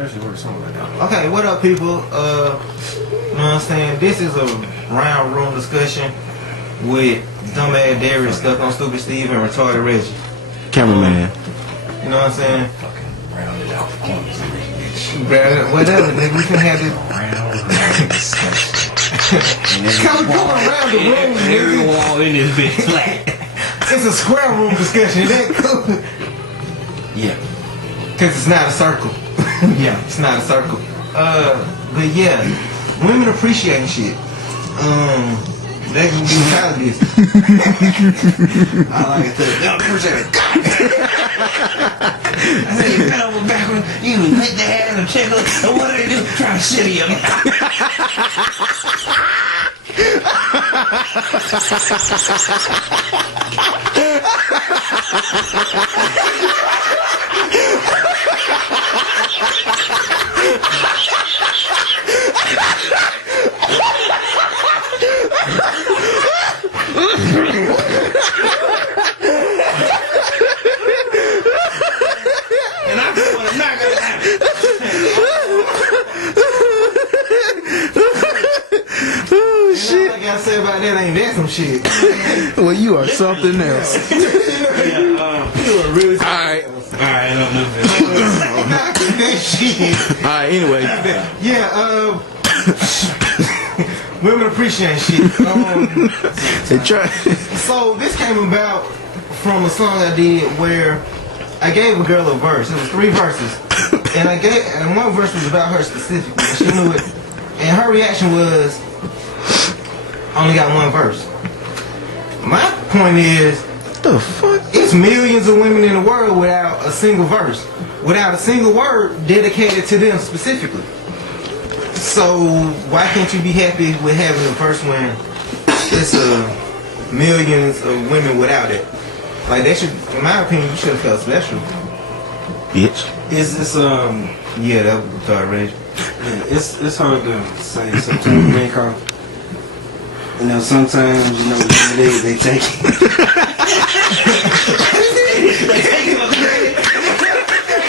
Actually, work something like that. Okay, what up, people? You know what I'm saying? This is a round room discussion with dumbass Darius stuck on stupid Steve and retarded Reggie. Cameraman. You know what I'm saying? Fucking round it out for corners in this bitch. Whatever, nigga. We can have this. Round discussion. Come around the room, Every nigga. wall in this bitch flat. It's a square room discussion. That cool? Yeah. Cause it's not a circle. Yeah. It's not a circle. But yeah, women appreciating shit. That can be how it is. I like it too. They don't appreciate it. I said, you bent over backwards, you lick the hand and check up, and what do they do? Try to shit in your mouth. And I just want to knock it out. Oh shit. All I gotta say about that ain't that some shit. Well, you are something else. You are really Alright. Alright, I don't know this. that shit. Alright, anyway. Yeah, women appreciate shit. They try. So this came about from a song I did where I gave a girl a verse. It was 3 verses, and one verse was about her specifically. And she knew it, and her reaction was, "I only got 1 verse." My point is, What the fuck? it's millions of women in the world without a single verse, without a single word dedicated to them specifically. So why can't you be happy with having a verse when it's millions of women without it? Like that should, in my opinion, you should have felt special. Bitch. Is this, Yeah, that was outrageous. yeah, it's hard to say sometimes, man, Carl. You know, sometimes, you know, they take it. They take it for granted.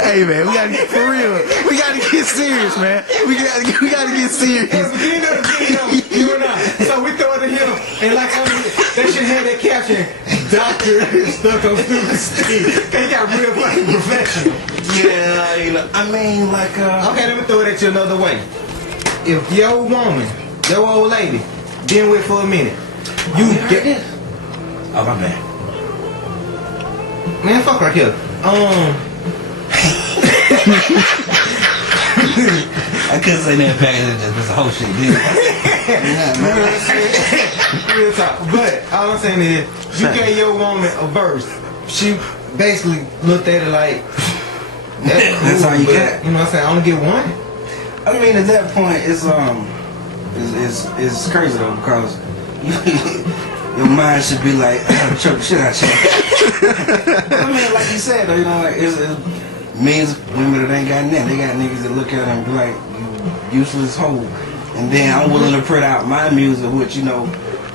Hey man, we gotta get for real. We gotta get serious, man. We gotta get serious. At the beginning of the video, you and I. So we throw it to him, and like they should have that caption, "Doctor stuck on stupid Steve." He got real fucking professional. Yeah, you know, I mean, like, Okay, let me throw it at you another way. If your woman, your old lady, been with for a minute, you get this. Oh, my bad. man, fuck right here. I couldn't say that package, just the whole shit, dude. Real talk. But all I'm saying is, you gave your woman a verse. She basically looked at it like, That's all you but, got. You know what I'm saying? I only get 1. I mean, at that point, it's crazy though, because your mind should be like, choke the shit out you. I mean, like you said, though, you know, like it's millions of women that ain't got nothing. They got niggas that look at them and be like, you useless hoe. And then I'm willing to print out my music, which, you know,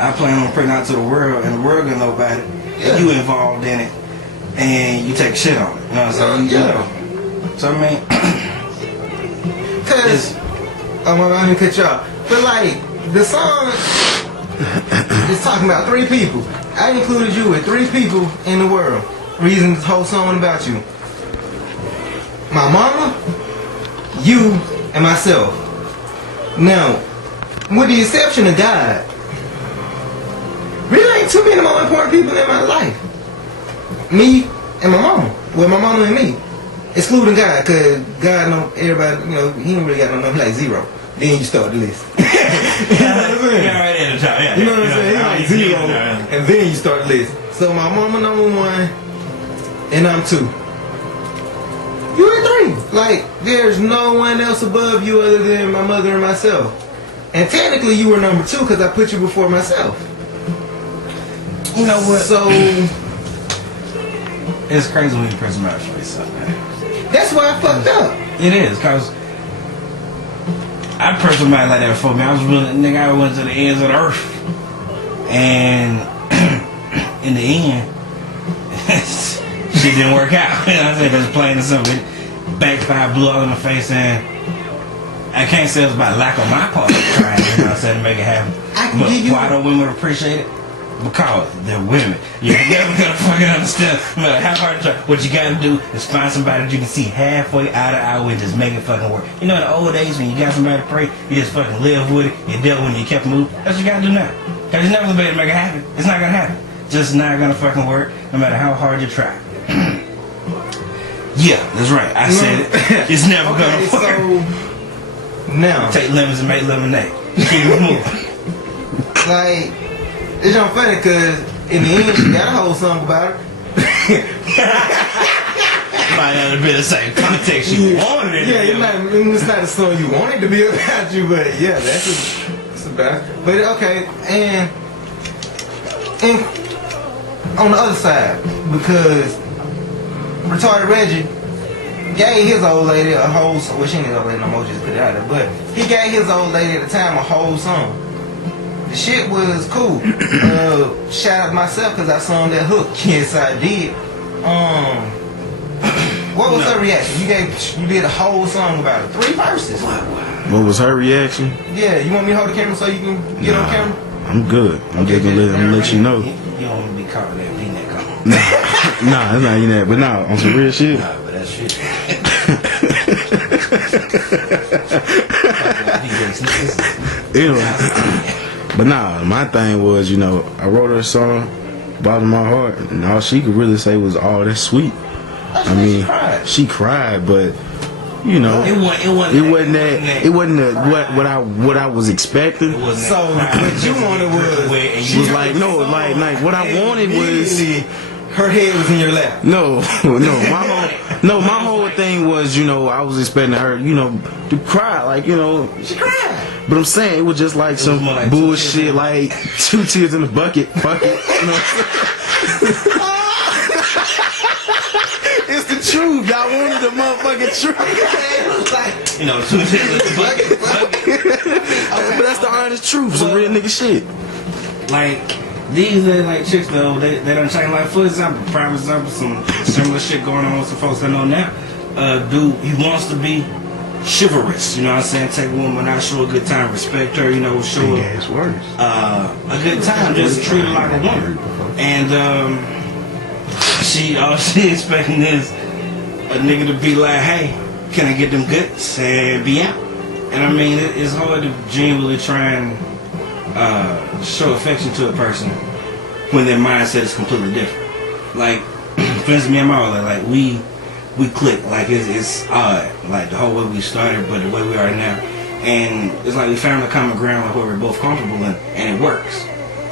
I plan on printing out to the world, and the world gonna know about it. Yeah. And you involved in it, and you take shit on it. You know what I'm saying? Yeah. You know. So I mean, Cause, oh my God, let me cut you off. But like, the song is talking about 3 people. I included you with 3 people in the world. Reason this whole song about you. My mama, you, and myself. Now, with the exception of God, really ain't too many more important people in my life. Me and my mama. Well, my mama and me. Excluding God, cause God know everybody, you know, he ain't really got no number, like 0. Then you start the list. You know what I'm saying? yeah, right at the top, yeah. You know what I'm saying? He like 0, Yeah. and then you start the list. So my mama number 1, and I'm 2. You at 3. Like, there's no one else above you other than my mother and myself. And technically you were number 2 because I put you before myself. You know what? So It's crazy when you press a match for yourself, man. that's why I fucked up. It is, because I pressed somebody like that before me. I was really, nigga, I went to the ends of the earth. And in the end, shit didn't work out. You know what I'm saying? Just plain and simple. Backfire, blew all in my face, and I can't say it was about lack on my part of trying, you know what I'm saying, to make it happen. But why don't women appreciate it? Because they're women. You're never gonna fucking understand. No matter how hard you try, what you gotta do is find somebody that you can see halfway out of our way and just make it fucking work. You know, in the old days when you got somebody to pray, you just fucking live with it, you dealt with it, you kept moving. That's what you gotta do now. Cause you're never gonna be able to make it happen. It's not gonna happen. Just not gonna fucking work, no matter how hard you try. Yeah, that's right. I said it. It's never gonna work. So now Take lemons and make lemonade. Keep it moving. like, it's not funny because in the end she got a whole song about it. Might not have been the same context you wanted it to Yeah, be. it's not a song you wanted to be about you, but yeah, that's about it. But okay, and on the other side, because retarded Reggie gave his old lady a whole, well, she ain't old lady no more, just put it out there, but he gave his old lady at the time a whole song. The shit was cool. Shout out to myself because I sung that hook. Yes, I did. What was her reaction? You did a whole song about it. 3 verses. What was her reaction? Yeah, you want me to hold the camera so you can get on camera? I'm good. I'm just gonna let you know. You don't want to be caught with that V-neck on. Nah, it's not even that. But nah, on some real shit. Nah, but that's shit. Anyway. But nah, my thing was, you know, I wrote her a song, bottom of my heart, and all she could really say was, "Oh, that's sweet." I mean, she cried, but you know, it wasn't what I was expecting. So what you wanted was like what I wanted was her head was in your lap. No, my whole thing was, you know, I was expecting her, you know, to cry, like, you know, she cried. But I'm saying it was just like some like bullshit, like 2 tears in the bucket. Fuck it, you know. It's the truth. Y'all wanted the motherfucking truth. Like, you know, 2 tears in the bucket. But that's the honest truth. Some real nigga shit. Like, these are like chicks though, they don't change. Like, for example, prime example, some similar shit going on with some folks I know now. Dude, he wants to be chivalrous, you know what I'm saying? Take a woman out, show a good time, respect her, you know, show her a good time, just treat her like a woman. And she expecting is a nigga to be like, hey, can I get them goods and be out? And I mean, it's hard to genuinely try and show affection to a person when their mindset is completely different. Like, for instance, me and my wife, like we click, like it's odd, like the whole way we started, but the way we are now, and it's like we found a common ground like where we're both comfortable in, and it works.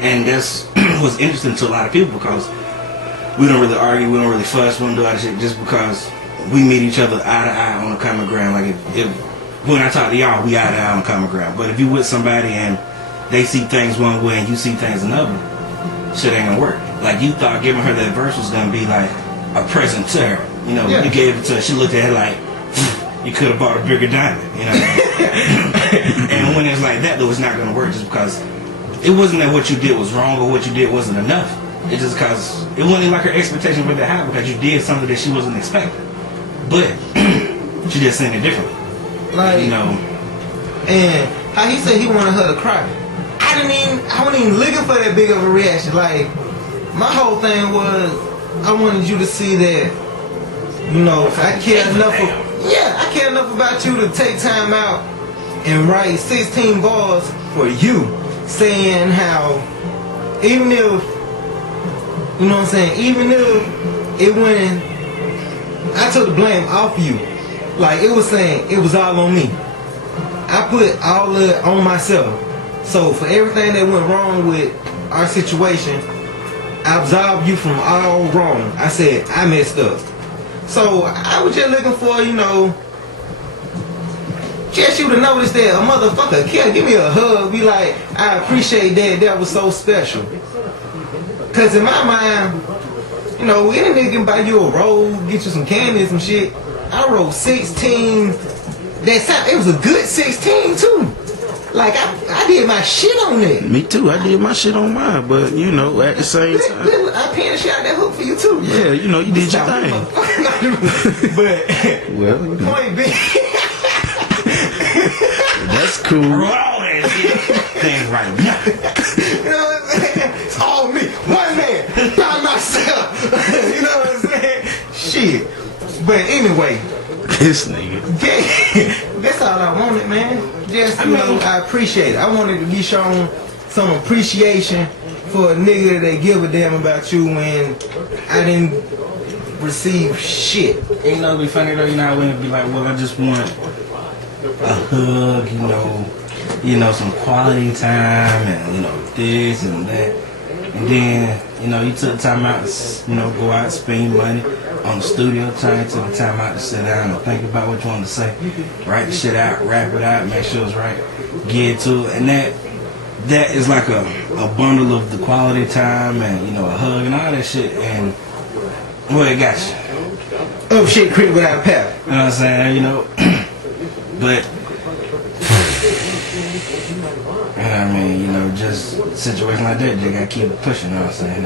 And that's what's interesting to a lot of people because we don't really argue, we don't really fuss, we don't do all that shit just because we meet each other eye to eye on a common ground. Like if when I talk to y'all, we eye to eye on a common ground. But if you with somebody and they see things one way and you see things another, shit ain't gonna work. Like you thought giving her that verse was gonna be like a present to her. You know, you gave it to her, she looked at it like, you could have bought a bigger diamond, you know. And when it's like that, though, it's not going to work just because it wasn't that what you did was wrong or what you did wasn't enough. It's just because it wasn't like her expectation was that high because you did something that she wasn't expecting. But she just seen it differently. Like, you know. And how he said he wanted her to cry. I wasn't even looking for that big of a reaction. Like, my whole thing was, I wanted you to see that, you know, I care enough about you to take time out and write 16 bars for you, saying how even if, you know what I'm saying, even if it went, I took the blame off you. Like, it was saying it was all on me. I put all of it on myself. So for everything that went wrong with our situation, I absolved you from all wrong. I said, I messed up. So I was just looking for, you know, just you to notice that a motherfucker can't give me a hug, be like, I appreciate that, that was so special. Cause in my mind, you know, any nigga can buy you a roll, get you some candy and some shit. I wrote 16, it was a good 16 too. Like I did my shit on it. Me too. I did my shit on mine, but you know, at the same time, I panned shit out that hook for you too. yeah, you know, you did your thing. But Well, you know, point being, that's cool. Roll that shit. Things right now. you know what I'm saying? It's all me, one man, by myself. You know what I'm saying? Shit. But anyway, This nigga. that's all I wanted, man. Just you know, I appreciate it. I wanted to be shown some appreciation for a nigga that give a damn about you when I didn't receive shit. And you know, it'd be funny though, you know, I wouldn't be like, well, I just want a hug, you know, some quality time, and, you know, this and that. And then, you know, you took time out to, you know, go out and spend money on the studio time. You took the time out to sit down and think about what you want to say. Write the shit out, rap it out, make sure it's right, get to it. And that is like a bundle of the quality time and, you know, a hug and all that shit. And, well, it got you. Oh shit, creep without a pep. You know what I'm saying? You know, but you know what I mean, you know, just situation like that, you gotta keep it pushing. You know what I'm saying?